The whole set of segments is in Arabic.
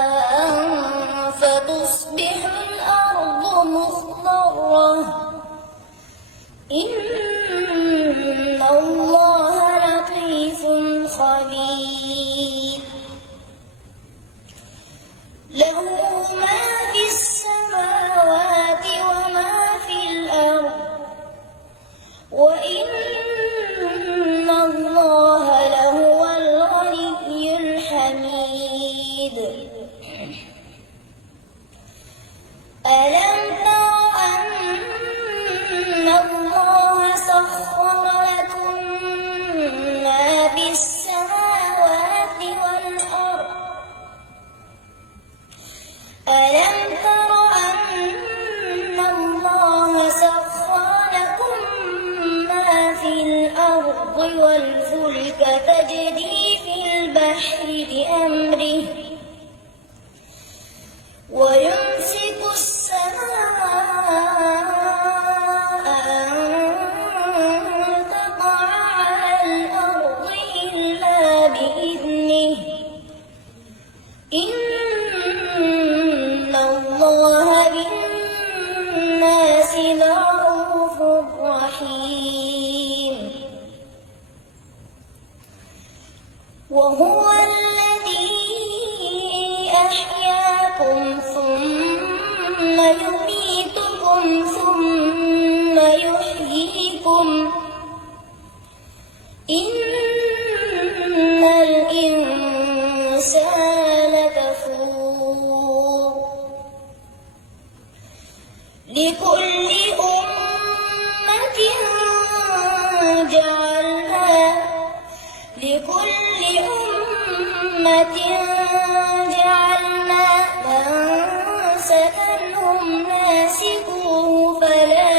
السماء فتصبح الأرض مخضرة إن الله لطيف خبير له ما في السماوات وما في الأرض وإن الله لهو الغني الحميد ألم تر أن الله سخر لكم ما في السماوات والأرض ألم تر أن الله سخر لكم ما في الأرض والفلك تجري في البحر بأمره ويمسك السماء أن تقع على الأرض إلا بإذنه إن الله بالناس لرءوف رحيم وهو الذي أحياكم ثم يميتكم ثم يحييكم إن الإنسان كفور لكل أمة جعلنا منسكا هم ناسكوه فلا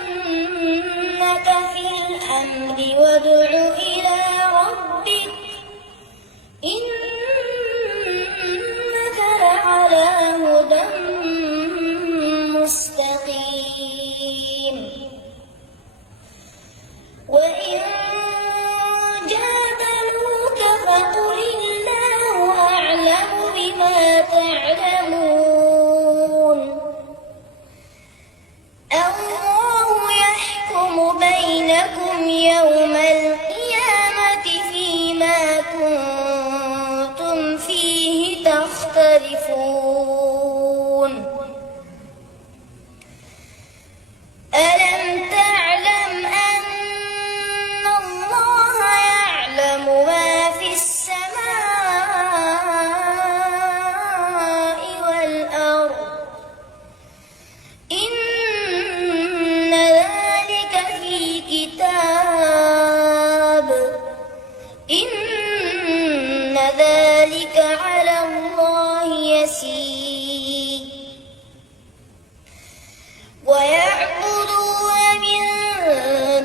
ينازعنك في الأمر وادع إلى ربك إنك لعلى هدى مستقيم وإن جادلوك فقل الله أعلم بما تعلمون الله يحكم بينكم يوم القيامة فيما كنتم فيه تختلفون ألم تعلم أن الله يعلم ما في السماء والأرض إن ذلك في كتاب إن ذلك على الله يسير ويعبدون من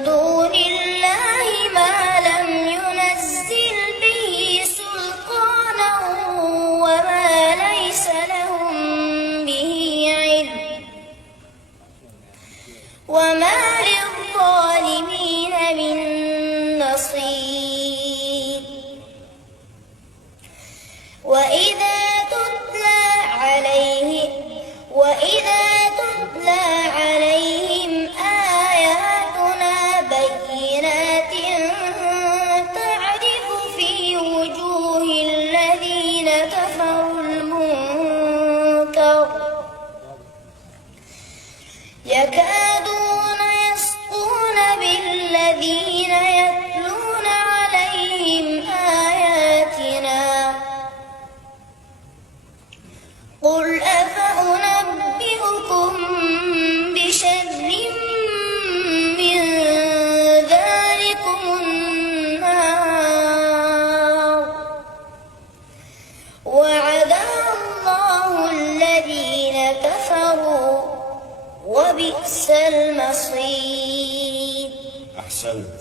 دون الله ما لم ينزل به سلطانا وما ليس لهم به علم وما للظالمين من نصير وإذا تتلى عليهم آياتنا بينات تعرف في وجوه الذين كفروا المنكر يكادون يسطون بالذين يتلون عليهم آياتنا قل أفأنبئكم بشر من ذلكم النار وعدها الله الذين كفروا وبئس المصير. أحسنت.